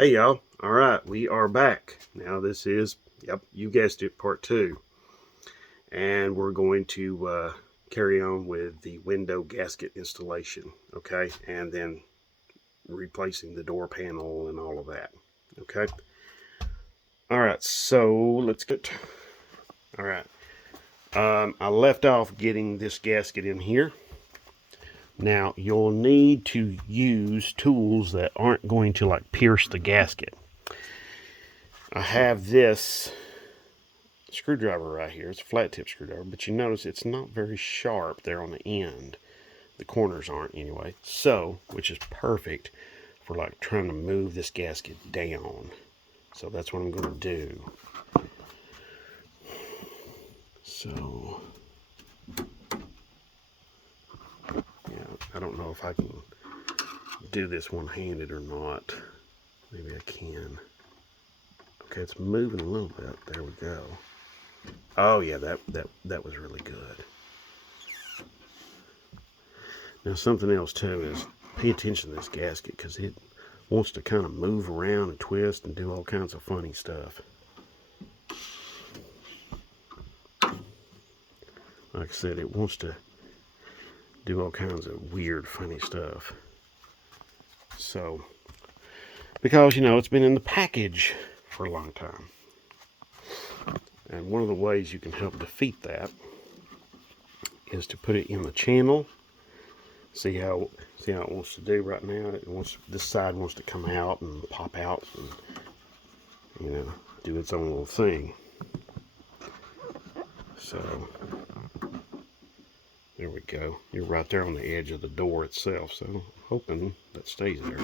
Hey y'all, alright, we are back. Now this is, yep, you guessed it, part 2. And we're going to carry on with the window gasket installation, okay? And then replacing the door panel and all of that, okay? Alright, so let's get, alright. I left off getting this gasket in here. Now you'll need to use tools that aren't going to like pierce the gasket. I have this screwdriver right here. It's a flat tip screwdriver, but you notice it's not very sharp there on the end. The corners aren't anyway. So, which is perfect for like trying to move this gasket down. So that's what I'm going to do. So, yeah, I don't know if I can do this one-handed or not. Maybe I can. Okay, it's moving a little bit. There we go. Oh yeah, that was really good. Now something else too is pay attention to this gasket because it wants to kind of move around and twist and do all kinds of funny stuff. Like I said, it wants to do all kinds of weird, funny stuff. So, because, you know, it's been in the package for a long time. And one of the ways you can help defeat that is to put it in the channel. See how it wants to do right now? This side wants to come out and pop out and, you know, do its own little thing. So, there we go. You're right there on the edge of the door itself, so I'm hoping that stays there.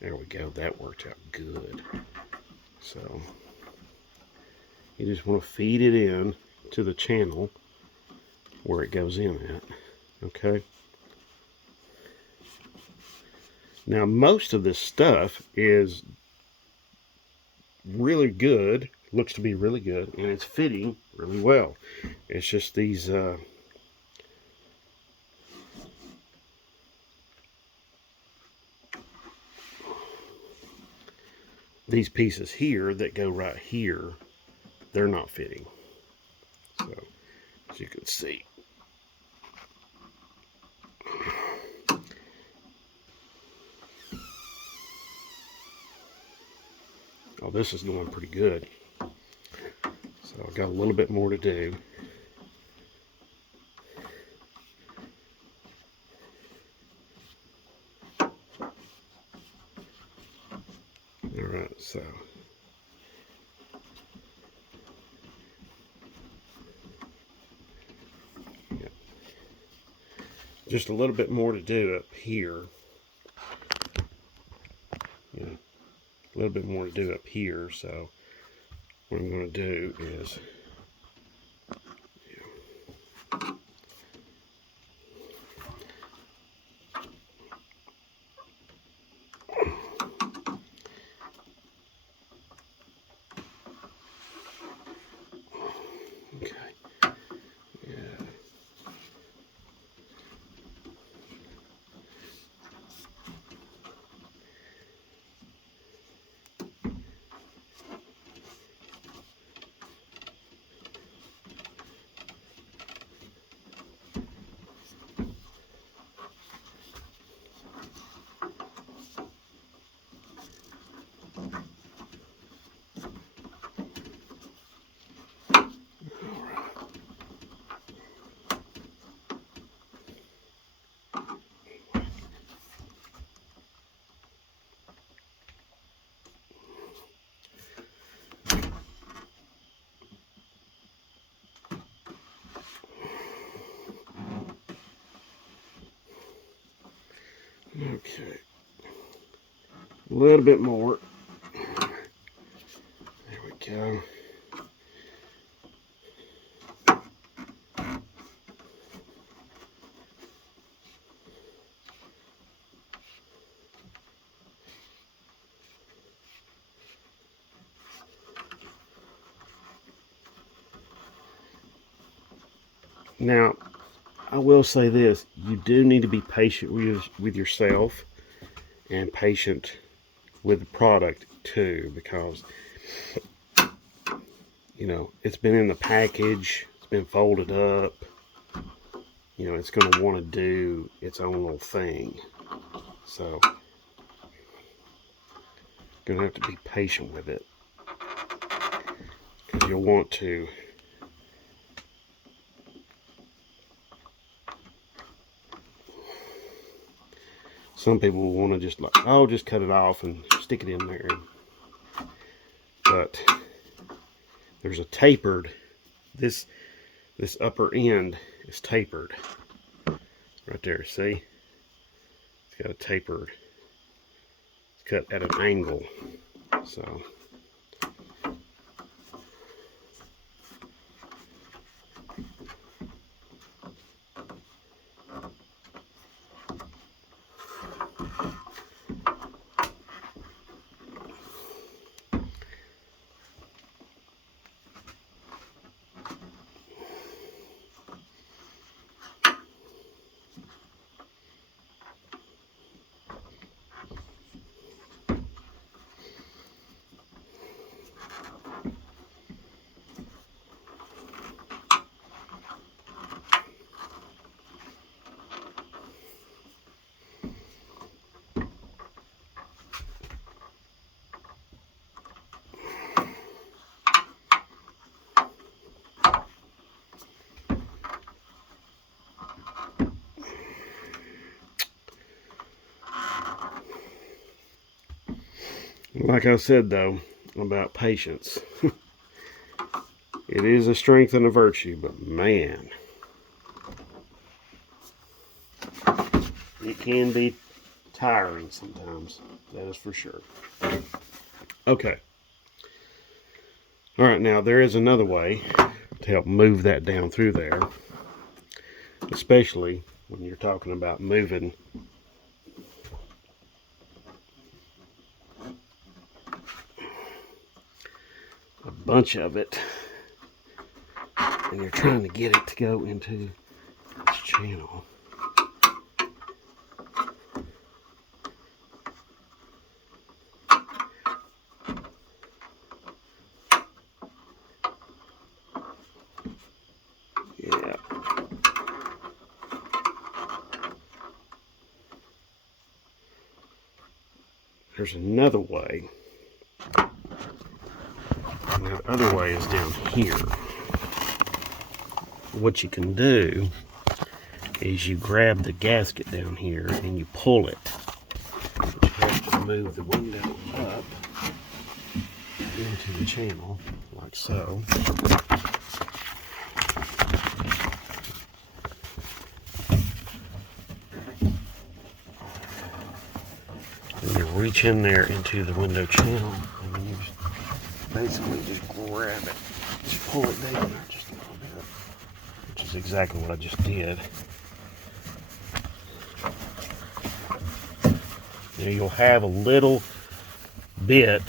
There we go. That worked out good. So, you just want to feed it in to the channel where it goes in at. Okay? Now, most of this stuff is really good, looks to be really good, and it's fitting really well. It's just these pieces here that go right here, they're not fitting. So, as you can see, oh, this is going pretty good. So I've got a little bit more to do. Alright, so yeah. Just a little bit more to do up here. Yeah, a little bit more to do up here, so what I'm going to do is okay. Yeah. Okay, a little bit more. There we go. Now, I will say this, you do need to be patient with yourself and patient with the product too, because you know, it's been in the package, it's been folded up, you know, it's going to want to do its own little thing. So, going to have to be patient with it, because you'll want to some people will want to just like, oh, just cut it off and stick it in there. But there's a tapered, this upper end is tapered right there, see? It's got a tapered, it's cut at an angle. So like I said though, about patience. It is a strength and a virtue, but man, it can be tiring sometimes. That is for sure. Okay. Alright, now there is another way to help move that down through there. Especially when you're talking about moving a bunch of it, and you're trying to get it to go into this channel. Yeah. There's another way. And that other way is down here. What you can do is you grab the gasket down here and you pull it. But you have to move the window up into the channel, like so. And you reach in there into the window channel, and then you basically just grab it. Just pull it down there just a little bit, which is exactly what I just did. Now you'll have a little bit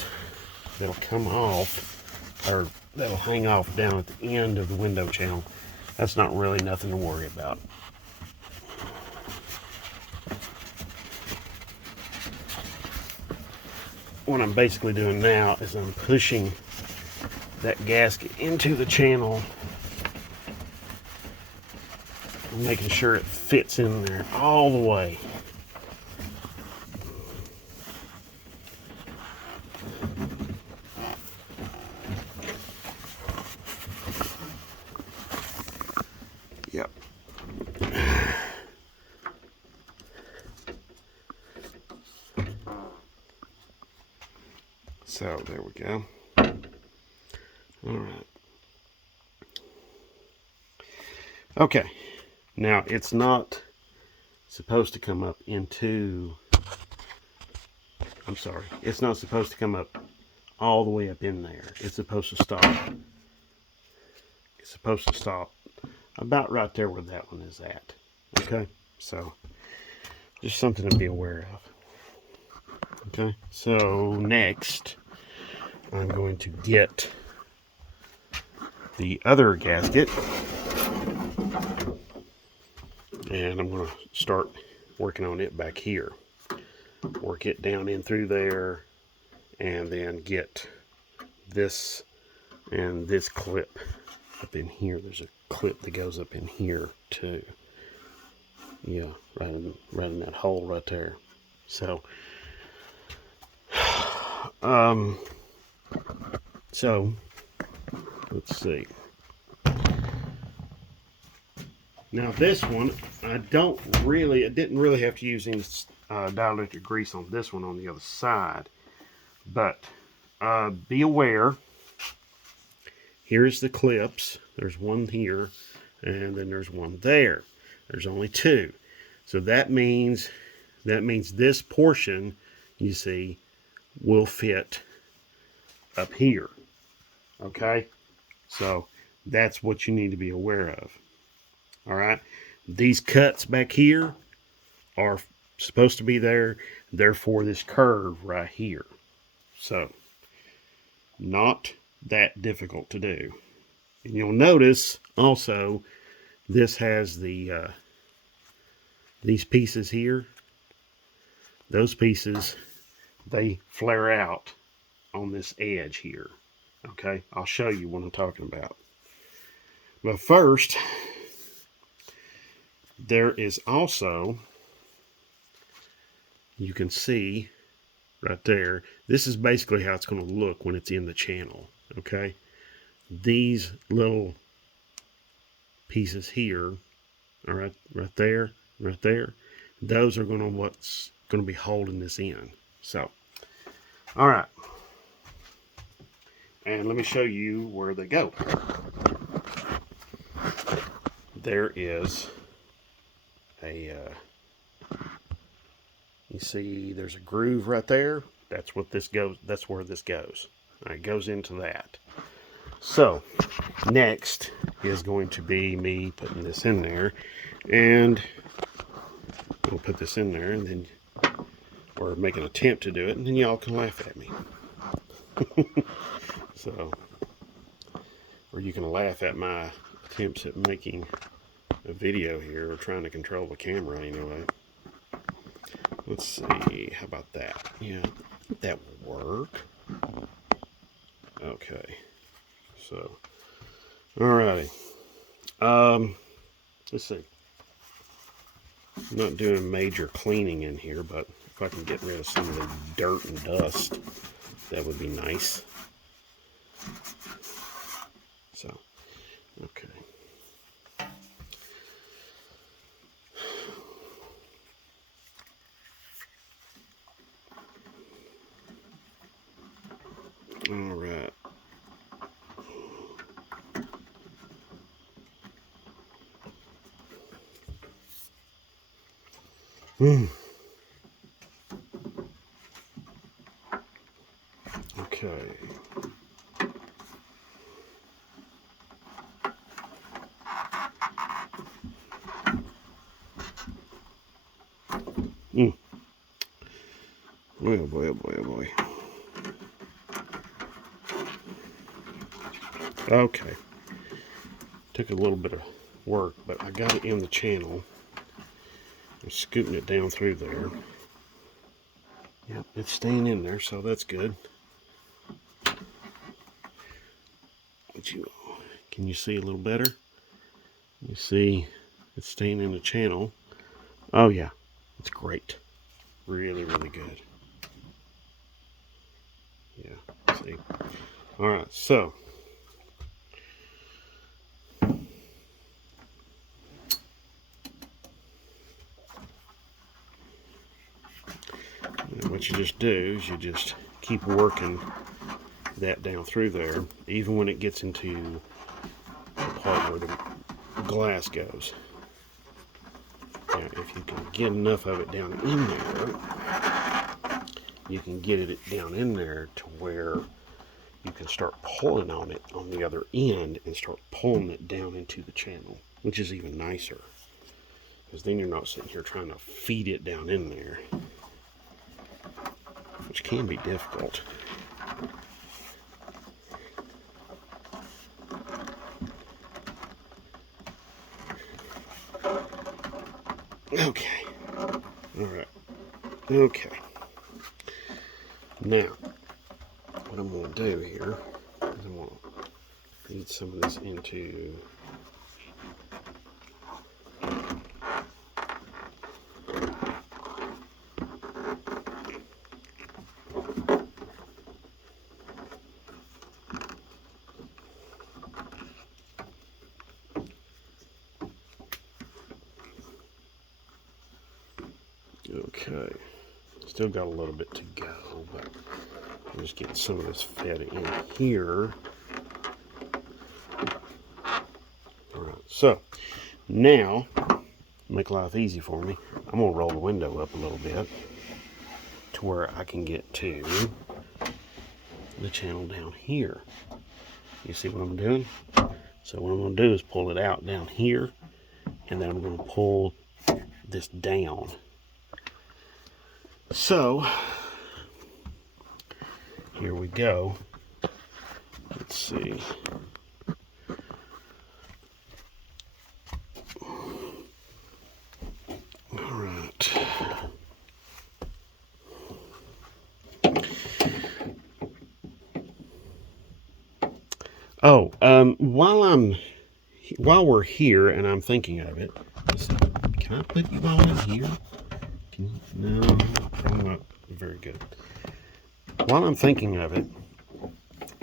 that'll come off, or that'll hang off down at the end of the window channel. That's not really nothing to worry about. What I'm basically doing now is I'm pushing that gasket into the channel and making sure it fits in there all the way. Yep. So there we go. All right. Okay. Now it's not supposed to come up into, I'm sorry, it's not supposed to come up all the way up in there. It's supposed to stop. It's supposed to stop about right there where that one is at. Okay? So just something to be aware of. Okay? So next I'm going to get the other gasket, And I'm going to start working on it back here. Work it down in through there, and then get this and this clip up in here. There's a clip that goes up in here too. Yeah, right in that hole right there. So, let's see. Now this one, I didn't really have to use any dielectric grease on this one on the other side. But be aware, here's the clips. There's one here, and then there's one there. There's only two. So that means this portion, you see, will fit up here. Okay? So that's what you need to be aware of. All right? These cuts back here are supposed to be there. They're for this curve right here. So, not that difficult to do. And you'll notice also this has the these pieces here. Those pieces, they flare out on this edge here. Okay, I'll show you what I'm talking about. But first, there is also, you can see right there, this is basically how it's going to look when it's in the channel. Okay, these little pieces here, all right, right there, those are what's going to be holding this in. So, all right, and let me show you where they go. There is a you see there's a groove right there. That's what this goes. That's where this goes. All right, it goes into that. So next is going to be me putting this in there, and we'll put this in there, and then, or make an attempt to do it, and then y'all can laugh at me. So, or you can laugh at my attempts at making a video here, or trying to control the camera anyway. Let's see, how about that? Yeah, that will work. Okay, so, alrighty. Let's see. I'm not doing major cleaning in here, but if I can get rid of some of the dirt and dust, that would be nice. So, okay. All right. Okay. Oh boy, oh boy, oh boy. Okay. Took a little bit of work, but I got it in the channel. I'm scooting it down through there. Yep, it's staying in there, so that's good. Can you see a little better? You see it's staying in the channel. Oh yeah, it's great. Really, really good. Yeah, see. Alright, so what you just do is you just keep working that down through there, even when it gets into the part where the glass goes. Now, if you can get enough of it down in there, you can get it down in there to where you can start pulling on it on the other end and start pulling it down into the channel, which is even nicer, because then you're not sitting here trying to feed it down in there, which can be difficult. Okay. All right. Okay. Now, what I'm going to do here is I'm going to feed some of this into okay. Still got a little bit to go, but I'm just getting some of this fed in here. All right, so now, make life easy for me, I'm going to roll the window up a little bit to where I can get to the channel down here. You see what I'm doing? So what I'm going to do is pull it out down here, and then I'm going to pull this down. So here we go. Let's see. All right. Oh, while we're here and I'm thinking of it, can I put you all in here? No, probably not very good. While I'm thinking of it,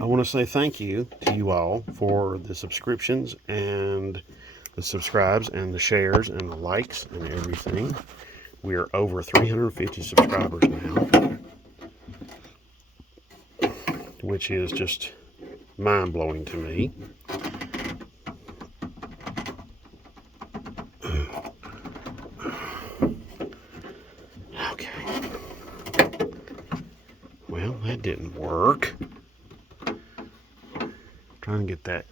I want to say thank you to you all for the subscriptions and the subscribes and the shares and the likes and everything. We are over 350 subscribers now, which is just mind-blowing to me. Okay. Well, that didn't work. Trying to get that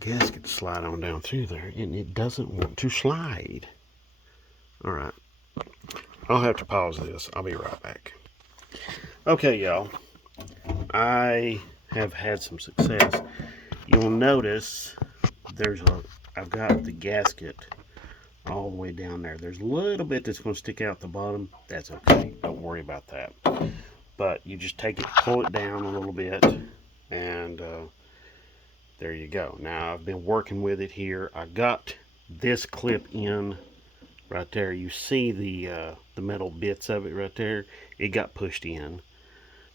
gasket to slide on down through there, and it doesn't want to slide. All right. I'll have to pause this. I'll be right back. Okay, y'all. I have had some success. You'll notice I've got the gasket all the way down there. There's a little bit that's going to stick out the bottom. That's okay. Don't worry about that. But you just take it, pull it down a little bit, and there you go. Now I've been working with it here. I got this clip in right there. You see the metal bits of it right there. It got pushed in.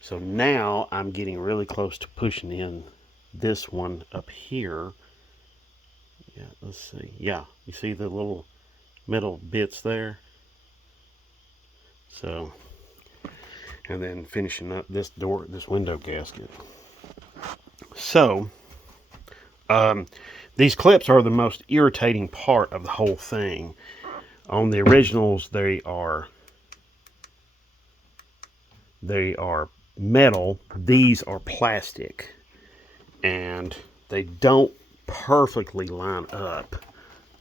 So now I'm getting really close to pushing in this one up here. Yeah, let's see. Yeah, you see the little metal bits there? So, and then finishing up this window gasket. So, these clips are the most irritating part of the whole thing. On the originals, they are metal. These are plastic, and they don't perfectly line up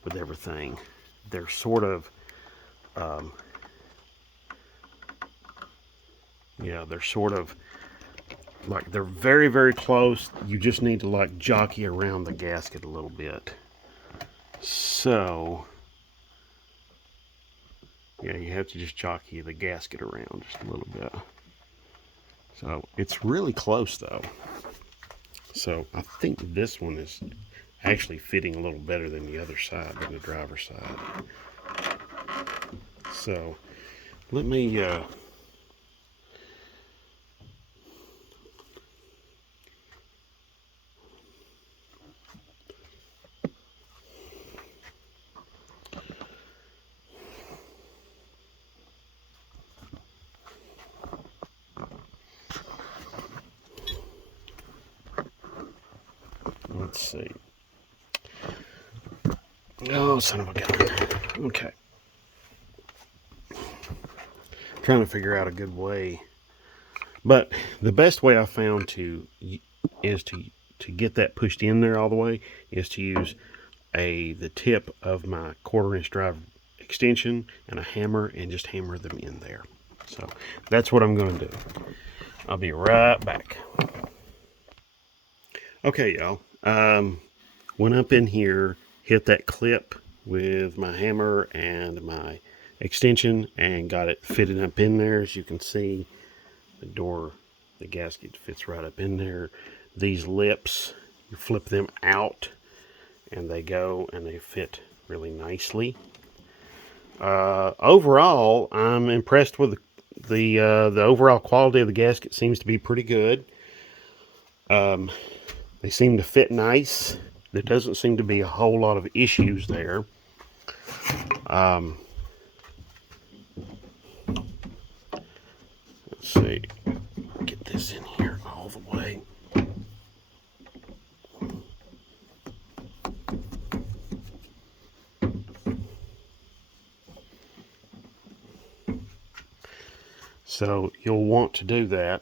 with everything. They're sort of they're sort of like, they're very, very close. You just need to like jockey around the gasket a little bit. So yeah, you have to just jockey the gasket around just a little bit. So it's really close though. So I think this one is actually fitting a little better than the other side, than the driver's side. So let me let's see. Oh, son of a gun. Okay. Trying to figure out a good way. But the best way I found is to get that pushed in there all the way is to use the tip of my 1/4-inch drive extension and a hammer and just hammer them in there. So that's what I'm going to do. I'll be right back. Okay, y'all. Went up in here, hit that clip with my hammer and my extension and got it fitted up in there. As you can see, the gasket fits right up in there. These lips, you flip them out and they go and they fit really nicely. Overall, I'm impressed with the overall quality of the gasket. Seems to be pretty good. They seem to fit nice. There doesn't seem to be a whole lot of issues there. Let's see, get this in here all the way. So you'll want to do that.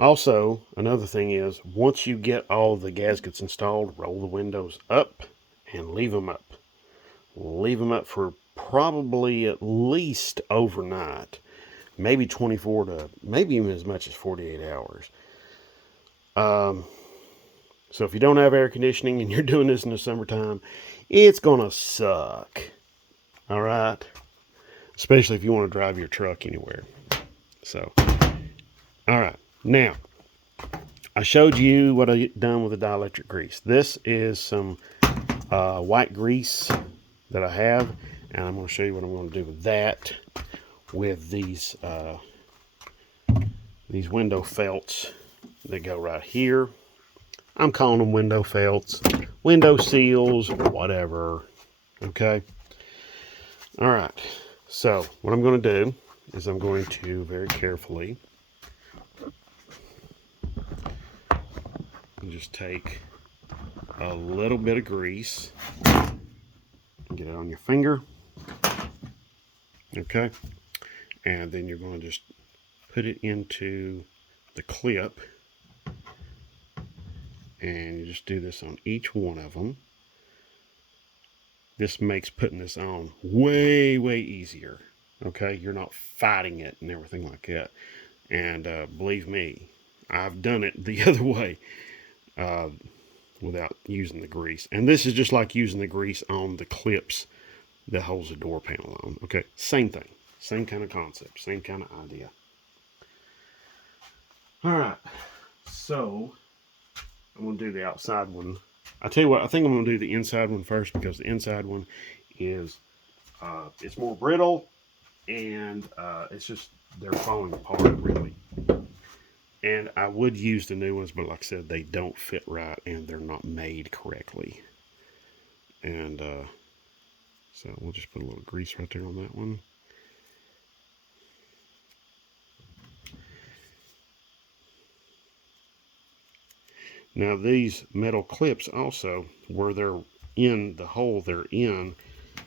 Also, another thing is, once you get all the gaskets installed, roll the windows up and leave them up. Leave them up for probably at least overnight, maybe 24 to maybe even as much as 48 hours. So if you don't have air conditioning and you're doing this in the summertime, it's gonna suck. All right, especially if you want to drive your truck anywhere. So, all right, now I showed you what I done with the dielectric grease. This is some white grease that I have, and I'm going to show you what I'm going to do with that, with these window felts that go right here. I'm calling them window felts, window seals, whatever. Okay. All right. So what I'm going to do is I'm going to very carefully just take a little bit of grease, get it on your finger, okay, and then you're going to just put it into the clip, and you just do this on each one of them. This makes putting this on way easier. Okay, you're not fighting it and everything like that. And believe me, I've done it the other way without using the grease. And this is just like using the grease on the clips that holds the door panel on. Okay, same thing, same kind of concept, same kind of idea. All right, so I'm gonna do the outside one. I tell you what, I think I'm gonna do the inside one first, because the inside one is it's more brittle, and it's just, they're falling apart really. And I would use the new ones, but like I said, they don't fit right and they're not made correctly. And so we'll just put a little grease right there on that one. Now these metal clips also, where they're in the hole they're in,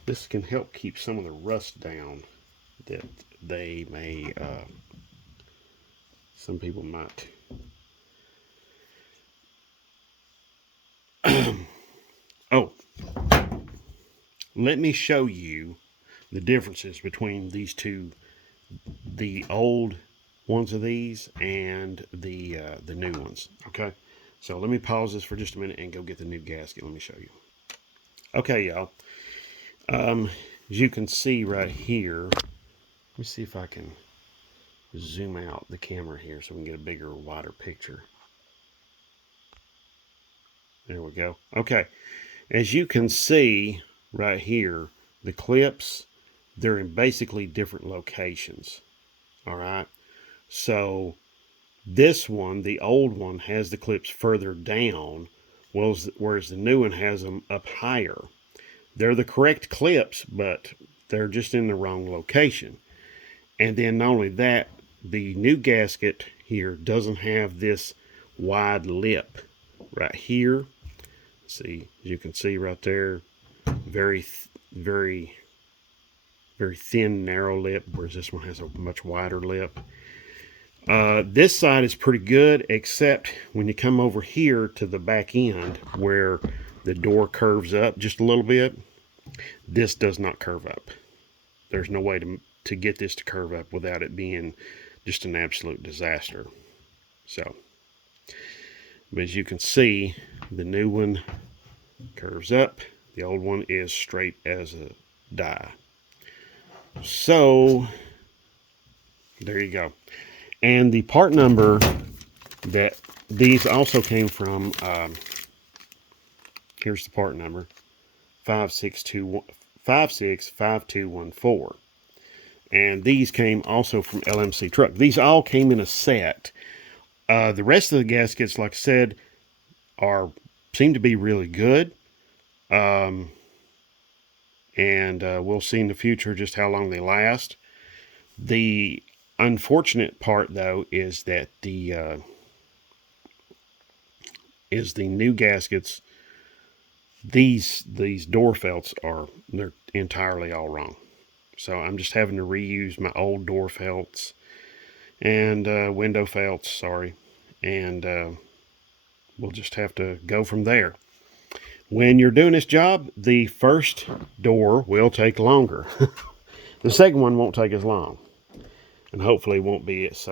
this can help keep some of the rust down that they may, some people might. Oh, let me show you the differences between these two, the old ones of these and the new ones. Okay, so let me pause this for just a minute and go get the new gasket. Let me show you. Okay, y'all. As you can see right here, let me see if I can zoom out the camera here so we can get a bigger, wider picture. There we go. Okay, as you can see right here, the clips, they're in basically different locations. All right, so this one, the old one, has the clips further down, whereas the new one has them up higher. They're the correct clips, but they're just in the wrong location. And then not only that, the new gasket here doesn't have this wide lip right here. See, as you can see right there, very thin, narrow lip, whereas this one has a much wider lip. This side is pretty good, except when you come over here to the back end where the door curves up just a little bit, this does not curve up. There's no way to get this to curve up without it being just an absolute disaster. So But as you can see, the new one curves up. The old one is straight as a die. So there you go. And the part number that these also came from, here's the part number, 565214. And these came also from LMC Truck. These all came in a set. The rest of the gaskets, like I said, seem to be really good. And we'll see in the future just how long they last. The unfortunate part, though, is that the new gaskets. These door felts they're entirely all wrong. So I'm just having to reuse my old door felts and window felts. Sorry, and we'll just have to go from there. When you're doing this job, the first door will take longer. The second one won't take as long, and hopefully won't be as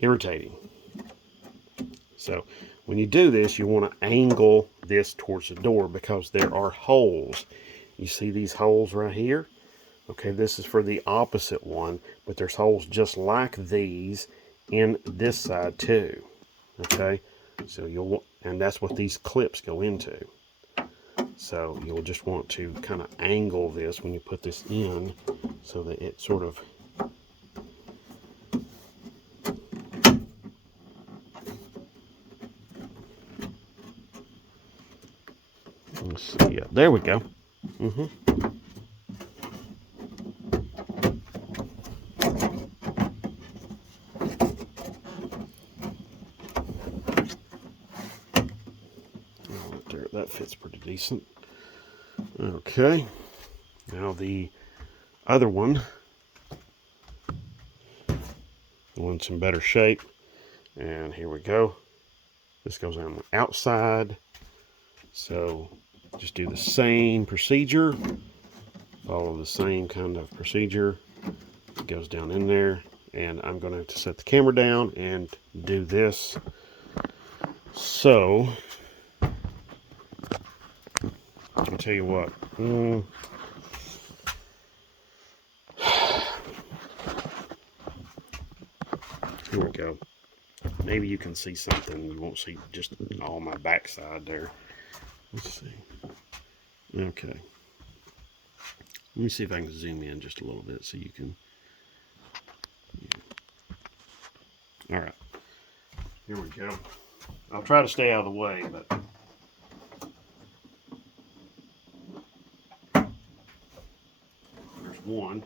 irritating. So when you do this, you want to angle this towards the door because there are holes. You see these holes right here? Okay, this is for the opposite one, but there's holes just like these in this side too. Okay, so and that's what these clips go into. So you'll just want to kind of angle this when you put this in so that it sort of let's see, yeah, there we go. I'll that fits pretty decent. Okay, now the other one, the one's in better shape, and here we go. This goes on the outside, so just do the same procedure, follow the same kind of procedure. It goes down in there, and I'm going to have to set the camera down and do this. So I'll tell you what. Here we go. Maybe you can see something. You won't see just all my backside there. Let's see. Okay. Let me see if I can zoom in just a little bit so you can. Yeah. All right. Here we go. I'll try to stay out of the way, but. There's one.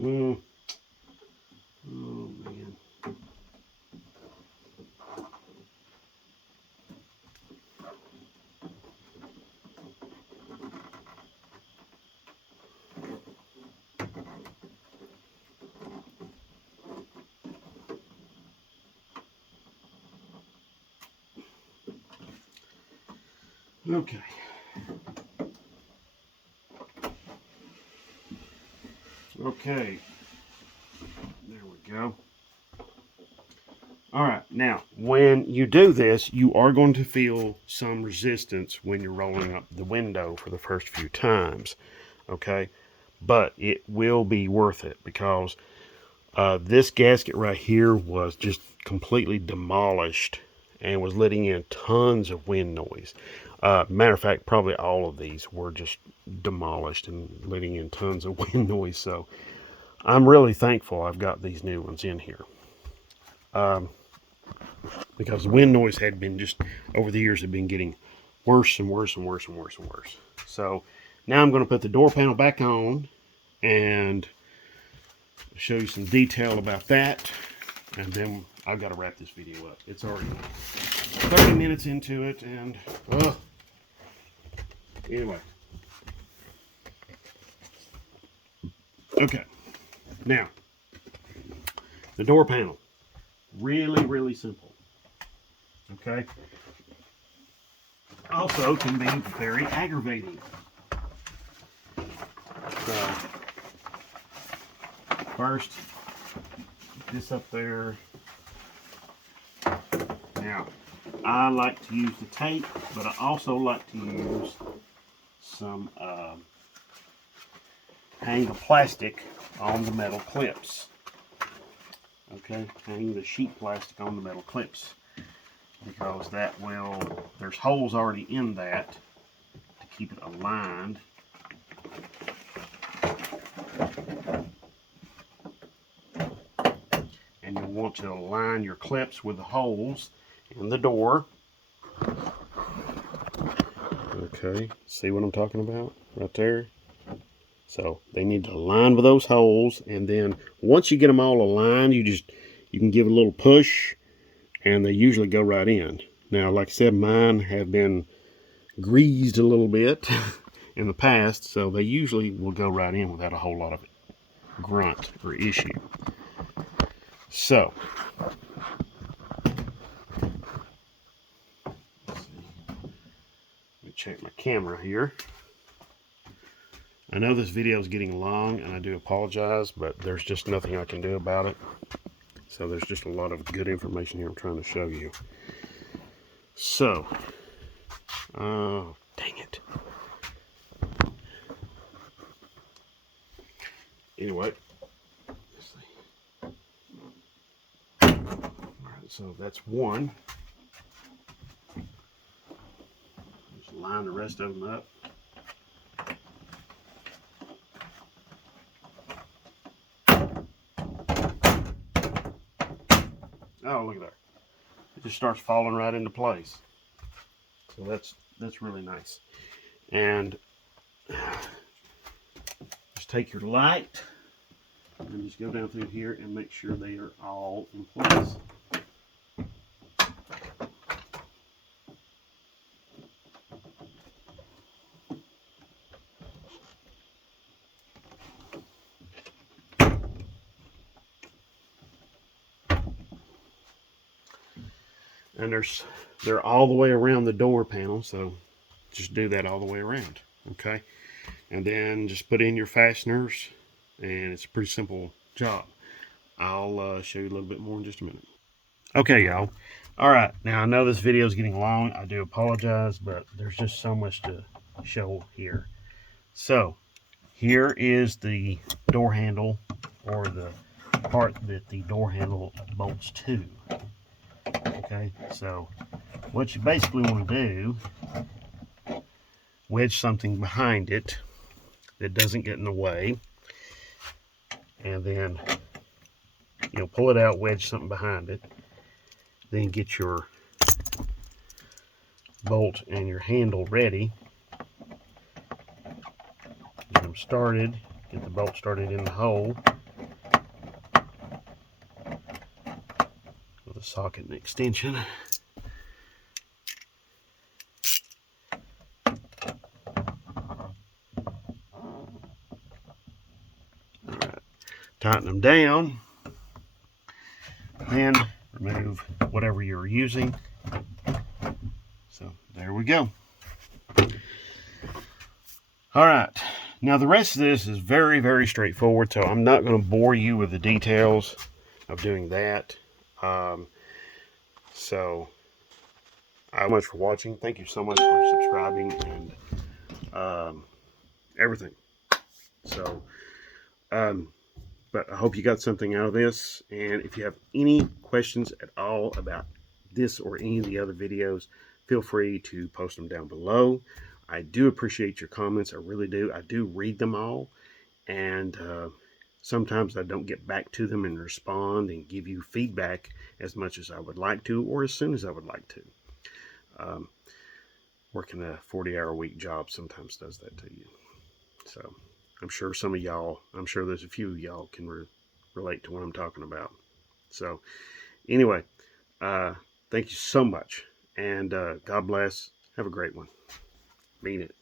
Okay. Oh man. Okay. Okay. There we go. All right. Now, when you do this, you are going to feel some resistance when you're rolling up the window for the first few times. Okay. But it will be worth it because this gasket right here was just completely demolished and was letting in tons of wind noise. Matter of fact, probably all of these were just demolished and letting in tons of wind noise. So I'm really thankful I've got these new ones in here. Because the wind noise had been just, over the years, had been getting worse and worse and worse and worse and worse. So now I'm going to put the door panel back on and show you some detail about that. And then I've got to wrap this video up. It's already 30 minutes into it, and anyway. Okay, now the door panel, really simple. Okay, also can be very aggravating. So first, this up there. Now, I like to use the tape, but I also like to use some hang the plastic on the metal clips. Okay, hang the sheet plastic on the metal clips, because that will, there's holes already in that to keep it aligned. And you'll want to align your clips with the holes in the door. Okay, see what I'm talking about right there? So they need to align with those holes, and then once you get them all aligned, you can give it a little push, and they usually go right in. Now, like I said, mine have been greased a little bit in the past, so they usually will go right in without a whole lot of grunt or issue. So, let's see. Let me check my camera here. I know this video is getting long, and I do apologize, but there's just nothing I can do about it. So there's just a lot of good information here I'm trying to show you. So, oh, dang it. Anyway, let's see. Alright, so that's one. Just line the rest of them up. Oh, look at that. It just starts falling right into place. So that's really nice. And just take your light and just go down through here and make sure they are all in place. And they're all the way around the door panel, so just do that all the way around, okay? And then just put in your fasteners, and it's a pretty simple job. I'll show you a little bit more in just a minute. Okay, y'all. All right, now I know this video is getting long. I do apologize, but there's just so much to show here. So here is the door handle, or the part that the door handle bolts to. Okay, so what you basically want to do, wedge something behind it that doesn't get in the way, and then pull it out, wedge something behind it, then get your bolt and your handle ready, get them started, get the bolt started in the hole with a socket and extension. Alright, tighten them down, then remove whatever you're using. So there we go. Alright, now the rest of this is very straightforward, so I'm not going to bore you with the details of doing that. So much for watching. Thank you so much for subscribing and everything. So but I hope you got something out of this, and if you have any questions at all about this or any of the other videos, feel free to post them down below. I do appreciate your comments. I really do. I do read them all, and sometimes I don't get back to them and respond and give you feedback as much as I would like to, or as soon as I would like to. Working a 40-hour-a-week job sometimes does that to you. So I'm sure some of y'all, I'm sure there's a few of y'all can relate to what I'm talking about. So anyway, thank you so much, and God bless. Have a great one. Mean it.